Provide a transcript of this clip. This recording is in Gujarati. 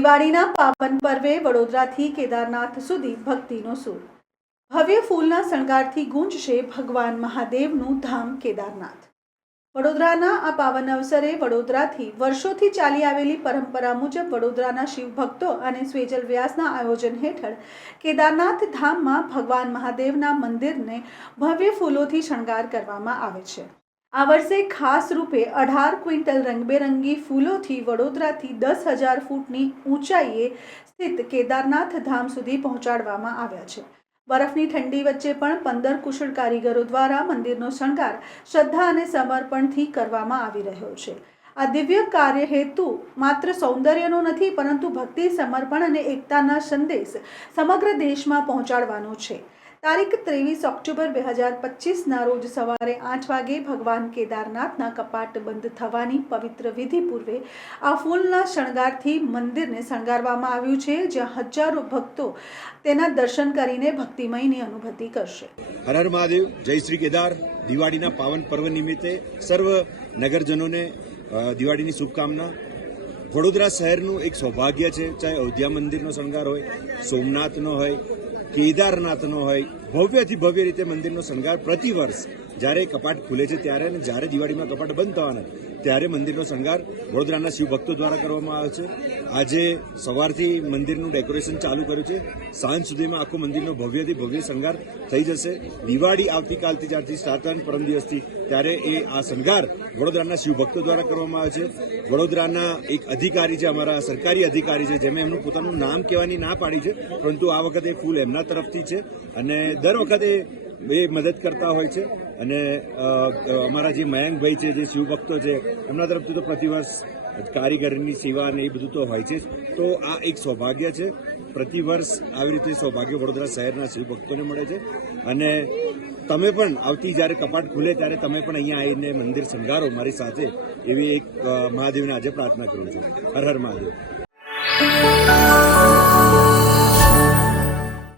દિવાળીના પાવન પર્વે વડોદરાથી કેદારનાથ સુધી ભક્તિનો સૂર. ભવ્ય ફૂલના શણગારથી ગુંજશે ભગવાન મહાદેવનું ધામ કેદારનાથ. વડોદરાના આ પાવન અવસરે વડોદરાથી વર્ષોથી ચાલી આવેલી પરંપરા મુજબ વડોદરાના શિવભક્તો અને સ્વેજલ વ્યાસના આયોજન હેઠળ કેદારનાથ ધામમાં ભગવાન મહાદેવના મંદિરને ભવ્ય ફૂલોથી શણગાર કરવામાં આવે છે. આ વર્ષે ખાસ રૂપે અઢાર ક્વિન્ટલ રંગબેરંગી ફૂલોથી વડોદરાથી દસ હજાર ફૂટની ઊંચાઈએ સ્થિત કેદારનાથ ધામ સુધી પહોંચાડવામાં આવ્યા છે. બરફની ઠંડી વચ્ચે પણ પંદર કુશળ કારીગરો દ્વારા મંદિરનો શણગાર શ્રદ્ધા અને સમર્પણથી કરવામાં આવી રહ્યો છે. આ દિવ્ય કાર્ય હેતુ માત્ર સૌંદર્યનો નથી, પરંતુ ભક્તિ, સમર્પણ અને એકતાના સંદેશ સમગ્ર દેશમાં પહોંચાડવાનો છે. તારીખ ત્રેવીસ ઓક્ટોબર બે હજાર પચીસના રોજ સવારે આઠ વાગે ભગવાન કેદારનાથના કપાટ બંધ થવાની પવિત્ર વિધિ પૂર્વે આ ફૂલના શણગારથી મંદિરને શણગારવામાં આવ્યું છે, જ્યાં હજારો ભક્તો તેના દર્શન કરીને ભક્તિમયની અનુભૂતિ કરશે. હર મહાદેવ, જય શ્રી કેદાર. દિવાળીના પાવન પર્વ નિમિત્તે સર્વ નગરજનોને દિવાળીની શુભકામના. વડોદરા શહેરનું એક સૌભાગ્ય છે, ચાહે અયોધ્યા મંદિરનો શણગાર હોય, સોમનાથનો હોય, કેદારનાથનો હોય ભવ્યથી ભવ્ય રીતે મંદિરનો શણગાર પ્રતિ વર્ષ જ્યારે કપાટ ખુલે છે ત્યારે અને જ્યારે દિવાળીમાં કપાટ બંધ થવાના ત્યારે મંદિરનો શણગાર વડોદરાના શિવભક્તો દ્વારા કરવામાં આવે છે. આજે સવારથી મંદિરનું ડેકોરેશન ચાલુ કર્યું છે. સાંજ સુધીમાં આખું મંદિરનો ભવ્યથી ભવ્ય શણગાર થઈ જશે. દિવાળી આવતીકાલથી જ્યારથી સ્ટાર્ટ થાય ને પરમ દિવસથી ત્યારે એ આ શણગાર વડોદરાના શિવભક્તો દ્વારા કરવામાં આવે છે. વડોદરાના એક અધિકારી છે, અમારા સરકારી અધિકારી છે, જેમણે એમનું પોતાનું નામ કહેવાની ના પાડી છે, પરંતુ આ વખતે ફૂલ એમના તરફથી છે. અને દર વખતે એ મદદ કરતા હોય છે અને અમારા જે મયંકભાઈ છે, જે શિવભક્તો છે, એમના તરફથી તો પ્રતિવર્ષ કારીગરની સેવા અને એ બધું તો હોય છે. તો આ એક સૌભાગ્ય છે. પ્રતિવર્ષ આવી રીતે સૌભાગ્ય વડોદરા શહેરના શિવભક્તોને મળે છે. અને તમે પણ આવતી જ્યારે કપાટ ખુલે ત્યારે તમે પણ અહીંયા આવીને મંદિર શણગારો મારી સાથે એવી એક મહાદેવને આજે પ્રાર્થના કરું છું. હર હર મહાદેવ.